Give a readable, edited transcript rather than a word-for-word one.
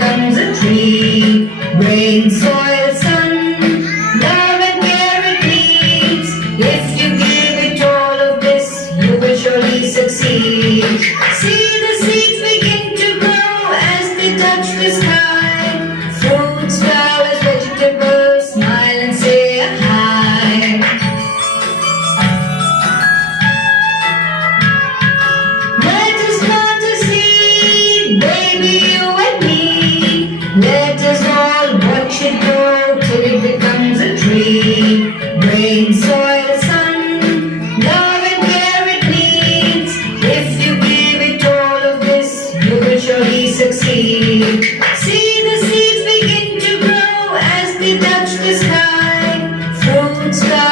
becomes a tree. Rain, soil, sun, love and care it needs. If you give it all of this, you will surely succeed. See the seeds begin to grow as they touch the sky. Fruits, flowers, vegetables, smile and say hi. Let us plant a seed, baby, you and me. Let us all watch it grow till it becomes a tree. Rain, soil, sun, love and care it needs. If you give it all of this, you will surely succeed. See the seeds begin to grow as they touch the sky. Fruits, flowers,